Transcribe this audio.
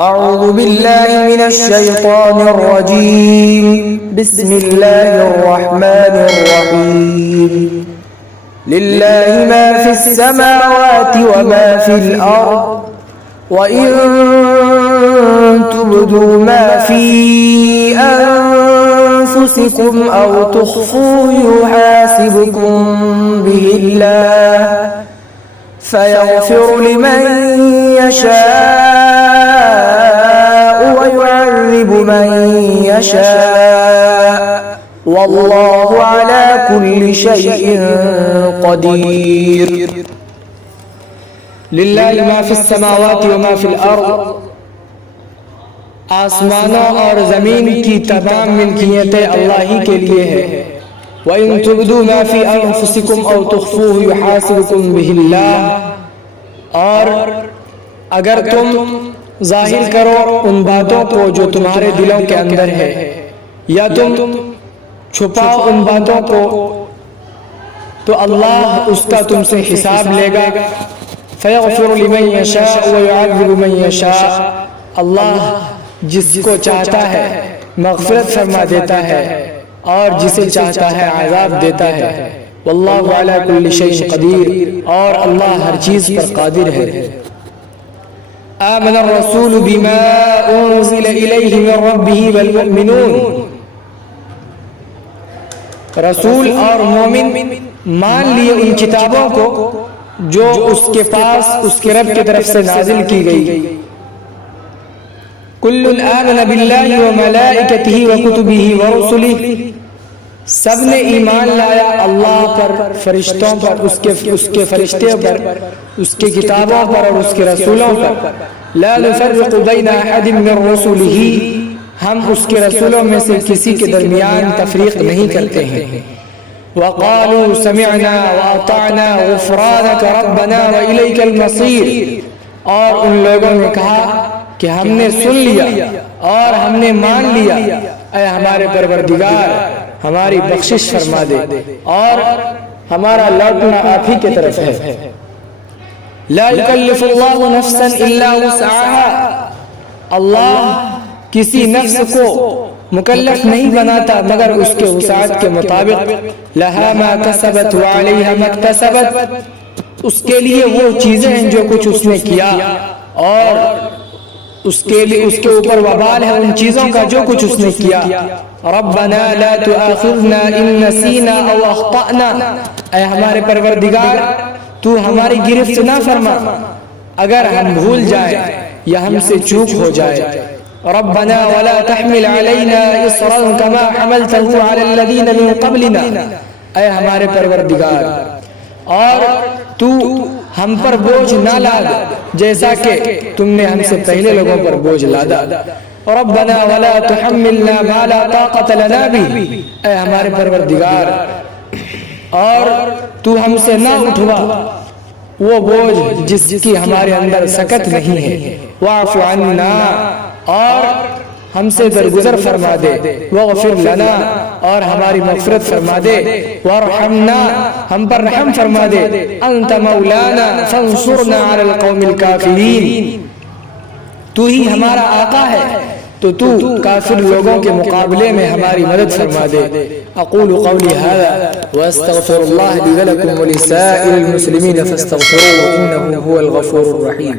أعوذ بالله من الشيطان الرجيم. بسم الله الرحمن الرحيم. لله ما في السماوات وما في الأرض وإن تبدوا ما في أنفسكم أو تخفوه يحاسبكم به الله فيغفر لمن يشاء ويعذب من يشاء والله على كل شيء قدير. للہ ما فی السماوات وما فی الارض، آسمانوں اور زمین کی تمام ملکیتیں اللہ ہی کے لیے ہے. وَإِن تُبْدُوا مَا فِي أَنفُسِكُمْ أَوْ تُخْفُوهُ يُحَاسِبْكُم بِهِ اللَّهُ، اور اگر تم ظاہر کرو ان باتوں کو جو تمہارے دلوں کے اندر ہے، یا تم چھپاؤ ان باتوں کو، تو اللہ اس کا تم سے حساب لے گا. فَيَغْفِرُ لِمَن يَشَاءُ وَيُعَذِّبُ مَن يَشَاءُ، اللہ جس کو چاہتا ہے مغفرت فرما دیتا ہے اور جسے چاہتا ہے عذاب دیتا ہے. واللہ علی کل شیء قدیر، اور اللہ ہر چیز پر قادر ہے. آمن الرسول بما انزل الیہ من ربہ والمؤمنون، رسول اور مومن مان لیے ان کتابوں کو جو اس کے پاس اس کے رب کی طرف سے نازل کی گئی. کل آمن باللہ وملائکتہ وکتبہ ورسلہ، سب نے ایمان لایا اللہ پر، فرشتوں پر، اس کے فرشتے پر، اس کے کتابوں پر اور اس کے رسولوں پر. لا نفرق بین احد من رسلہ، ہم اس کے رسولوں میں سے کسی کے درمیان تفریق نہیں کرتے ہیں. وقالوا سمعنا واطعنا غفرانك ربنا واليك المصير، اور ان لوگوں نے کہا کہ ہم نے سن لیا اور ہم نے مان لیا، اے ہمارے پروردگار ہماری بخشش فرما دے اور ہمارا لوٹنا آپ ہی کی طرف ہے. لا يكلف الله نفسا الا وسعها، اللہ کسی نفس کو مکلف نہیں بناتا مگر اس کے وسعت کے مطابق. لها ما كسبت وعليها ما اكتسبت، اس کے لیے وہ چیزیں ہیں جو کچھ اس نے کیا اور اس کے اوپر وبال ہے ان چیزوں کا جو کچھ اس نے کیا. ربنا لا تؤاخذنا ان نسینا او اخطأنا، اے ہمارے پروردگار تو ہماری گرفت نہ فرما اگر ہم بھول جائیں یا ہم سے چوک ہو جائے. ربنا ولا تحمل علينا اصرا كما حملته على الذين من قبلنا، اے ہمارے پروردگار اور تو ہم پر بوجھ نہ لاد جیسا کہ تم نے ہم سے پہلے لوگوں پر بوجھ لادا. ربنا ولا تحملنا ما لا طاقة لنا به، اے ہمارے پروردگار اور تو ہم سے نہ اٹھوا وہ بوجھ جس کی ہمارے اندر سکت نہیں ہے. واعف عنا، اور ہم سے درگزر فرما دے. واغفر لنا، اور ہماری مغفرت فرما دے. وارحمنا، ہم پر رحم فرما دے. انت مولانا فانصرنا على القوم الكافرین، تو ہی ہمارا آقا ہے تو تو کافر لوگوں کے مقابلے میں ہماری مدد فرما دے. اقول قولی هذا واستغفر الله لي ولكم ولسائر المسلمين فاستغفروه انه هو الغفور الرحيم.